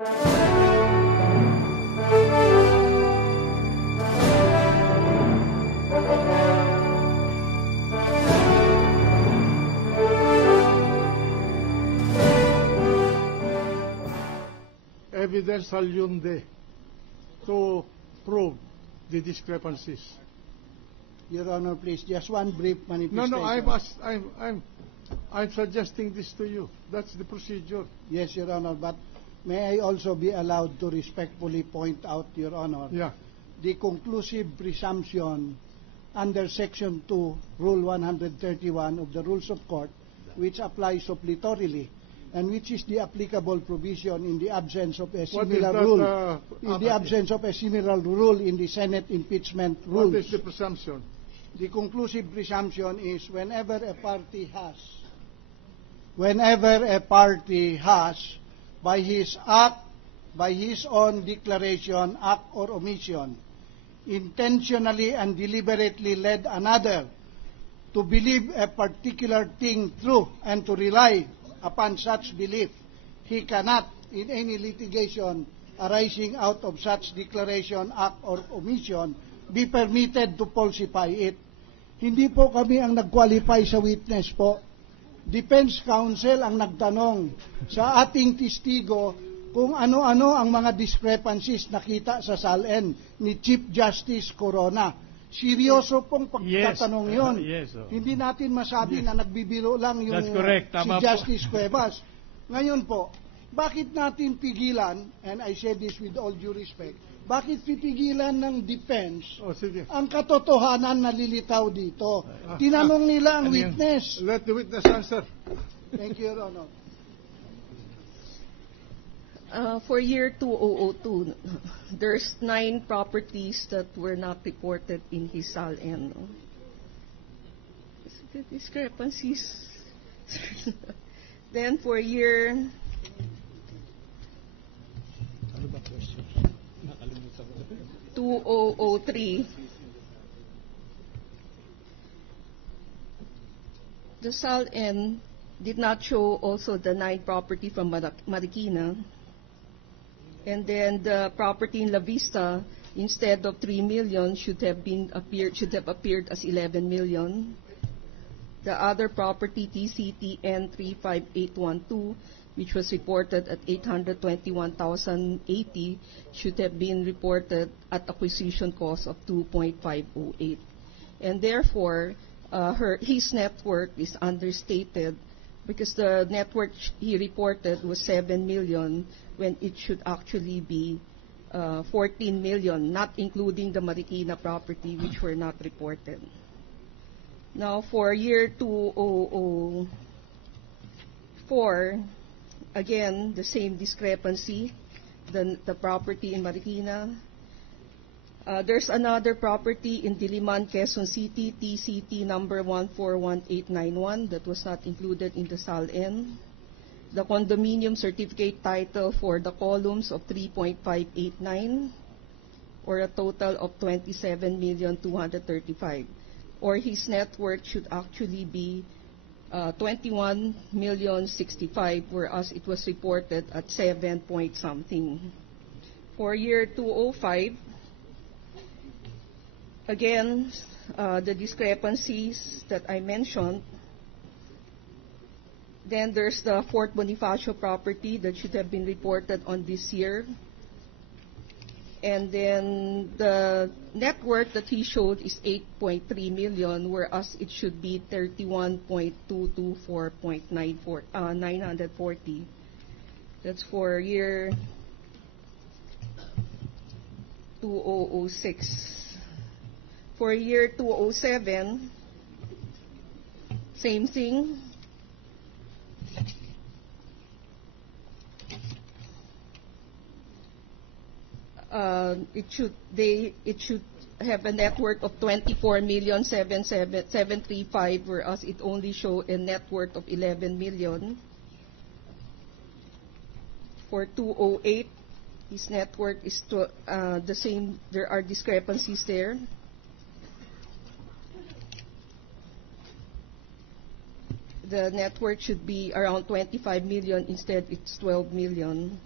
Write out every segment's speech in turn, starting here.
Evidential yunde to prove the discrepancies. Your Honor, please, just one brief No, manifestation. I'm suggesting this to you. That's the procedure. Yes, Your Honor, but may I also be allowed to respectfully point out, Your Honor, Yeah. the conclusive presumption under Section 2, Rule 131 of the Rules of Court, which applies supletorily, and which is the applicable provision in the absence of a similar rule. In the absence of a similar rule in the Senate impeachment rules. What is the presumption? The conclusive presumption is whenever a party has, by his act, by his own declaration, act, or omission, intentionally and deliberately led another to believe a particular thing true and to rely upon such belief, he cannot, in any litigation arising out of such declaration, act, or omission, be permitted to falsify it. Hindi po kami ang nag-qualify sa witness po. Defense counsel ang nagtanong sa ating testigo kung ano-ano ang mga discrepancies nakita sa SALN ni Chief Justice Corona. Seryoso pong pagtatanong yun. Yes, Hindi natin masabi na nagbibiro lang yung si Justice Cuevas. Ngayon po, bakit natin pigilan, and I say this with all due respect, bakit pipigilan ng defense ang katotohanan na lilitaw dito? Tinanong nila ang witness. Let the witness answer. Thank you, Your Honor. For year 2002, there's 9 properties that were not reported in his SALN. The discrepancies. Then for year 2003, the SALN did not show also the 9 property from Marikina. And then the property in La Vista, instead of 3 million, should have appeared as 11 million. The other property, TCTN 35812, which was reported at 821,080, should have been reported at acquisition cost of 2.508. And therefore, his net worth is understated because the net worth he reported was 7 million when it should actually be 14 million, not including the Marikina property, which were not reported. Now, for year 2004, again, the same discrepancy, the property in Marikina. There's another property in Diliman, Quezon City, TCT number 141891, that was not included in the SALN. The condominium certificate title for the columns of 3.589, or a total of 27,235,000. Or his net worth should actually be 21,065,000, whereas it was reported at 7 point something. For year 2005, again, the discrepancies that I mentioned. Then there's the Fort Bonifacio property that should have been reported on this year. And then the net worth that he showed is 8.3 million, whereas it should be 31.224.940. That's for year 2006. For year 2007, same thing. It should have a net worth of 24,735,000, whereas it only show a net worth of 11 million. For 2008, his net worth is the same. There are discrepancies there. The net worth should be around 25 million, instead it's 12 million.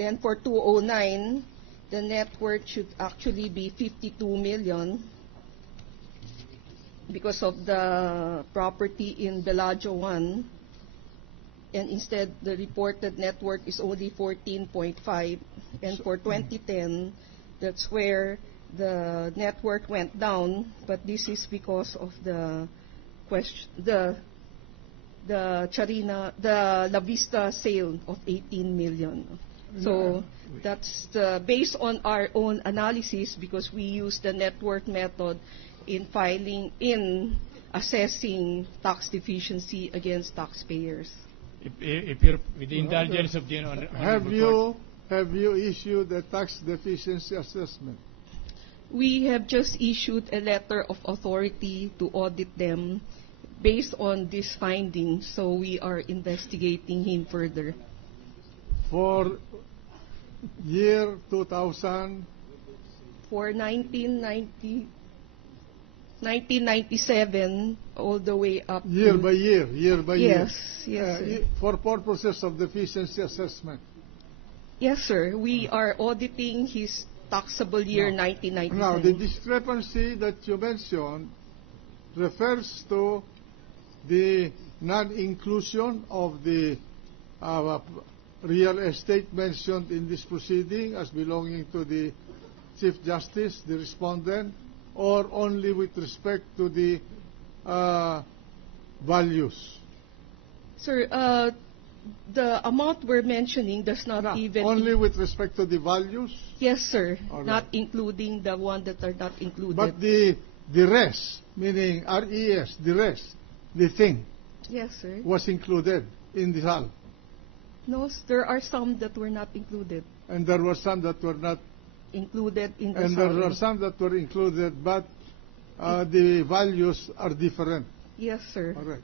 Then for 209, the net worth should actually be 52 million because of the property in Bellagio 1. And instead, the reported net worth is only 14.5. And for 2010, that's where the net worth went down. But this is because of the Charina, the La Vista sale of 18 million. So that's based on our own analysis, because we use the net worth method in assessing tax deficiency against taxpayers. If you're with the indulgence of the have you issued a tax deficiency assessment? We have just issued a letter of authority to audit them based on this finding, so we are investigating him further. For year 2000, For 1997, all the way up year to... by year, Yes, sir. for purposes of deficiency assessment. Yes, sir. We are auditing his taxable year 1997. Now, the discrepancy that you mentioned refers to the non-inclusion of the real estate mentioned in this proceeding as belonging to the Chief Justice, the respondent, or only with respect to the values? Sir, the amount we're mentioning does not even... Only with respect to the values? Yes, sir. All Not right. including the one that are not included. But the rest, meaning RES, the rest, the thing, Yes, sir. was included in the SAL. No, there are some that were not included. And there were some that were not, Included in the and there salary. were some that were included, but the values are different. Yes, sir. All right.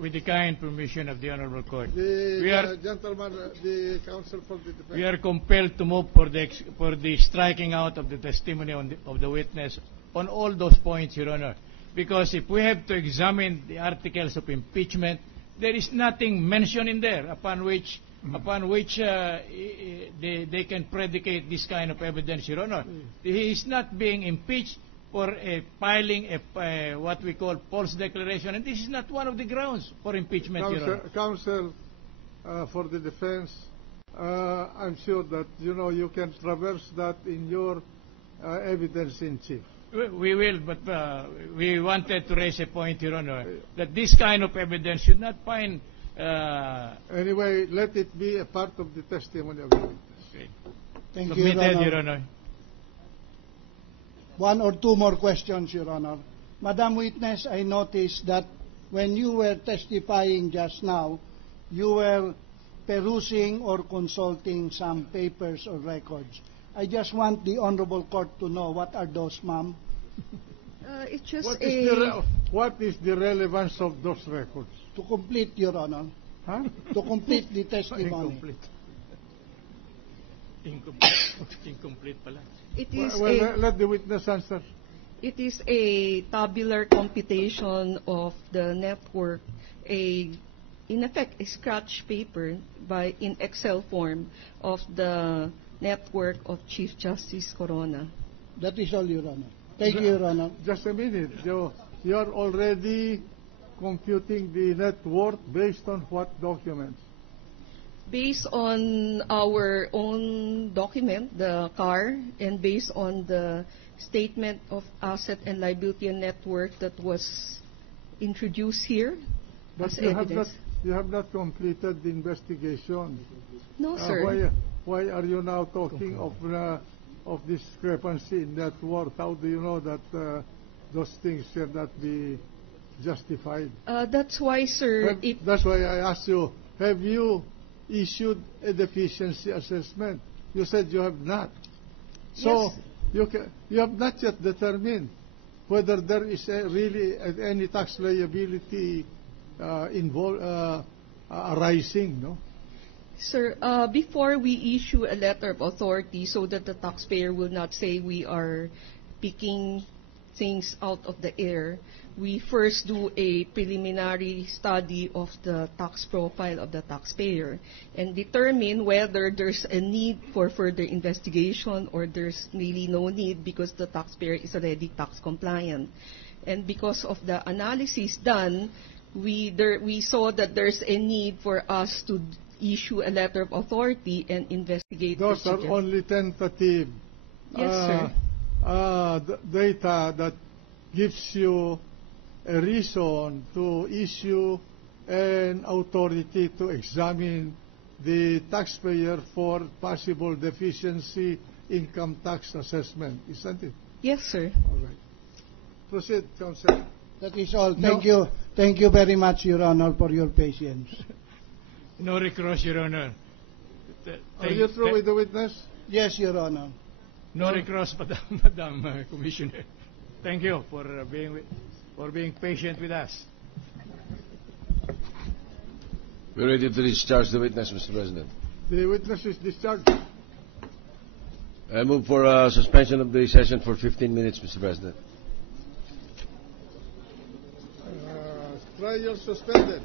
with the kind permission of the Honorable Court, The gentleman, the counsel for the defense. we are compelled to move for the striking out of the testimony of the witness on all those points, Your Honor. Because if we have to examine the articles of impeachment, there is nothing mentioned in there upon which they can predicate this kind of evidence, Your Honor. He is not being impeached for filing what we call false declaration, and this is not one of the grounds for impeachment, Your Honor. Counsel for the defense, I'm sure that you can traverse that in your evidence in chief. We will, but we wanted to raise a point, Your Honor, that this kind of evidence should not find... Anyway, let it be a part of the testimony of the witness. Thank you, submitted, Your Your Honor. Honor. One or two more questions, Your Honor. Madam Witness, I noticed that when you were testifying just now, you were perusing or consulting some papers or records. I just want the Honorable Court to know, what are those, ma'am? It's just What is the relevance of those records? To complete, Your Honor. Huh? To complete the testimony. Incomplete pala. It is Let the witness answer. It is a tabular computation of the network, in effect, a scratch paper in Excel form of the network of Chief Justice Corona. That is all, Your Honor. Thank you, Your Honor. Just a minute. You are already computing the net worth based on what documents? Based on our own document, the CAR, and based on the statement of asset and liability and net worth that was introduced here But as you evidence. have not completed the investigation. No, sir. Why are you now talking of discrepancy in net worth? How do you know that those things cannot be justified? That's why, sir. That's why I asked you, have you issued a deficiency assessment? You said you have not. So Yes. you have not yet determined whether there is really any tax liability arising, no? Sir, before we issue a letter of authority so that the taxpayer will not say we are picking things out of the air, we first do a preliminary study of the tax profile of the taxpayer and determine whether there's a need for further investigation or there's really no need because the taxpayer is already tax compliant. And because of the analysis done, we saw that there's a need for us to issue a letter of authority and investigate. Those are only tentative Yes, sir. Data that gives you a reason to issue an authority to examine the taxpayer for possible deficiency income tax assessment, isn't it? Yes, sir. All right. Proceed, Counsel. That is all. No. Thank you. Thank you very much, Your Honor, for your patience. No recross, Your Honor. Are you through with the witness? Yes, Your Honor. No recross, Madam Commissioner. Thank you for being patient with us. We're ready to discharge the witness, Mr. President. The witness is discharged. I move for suspension of the session for 15 minutes, Mr. President. Trial suspended.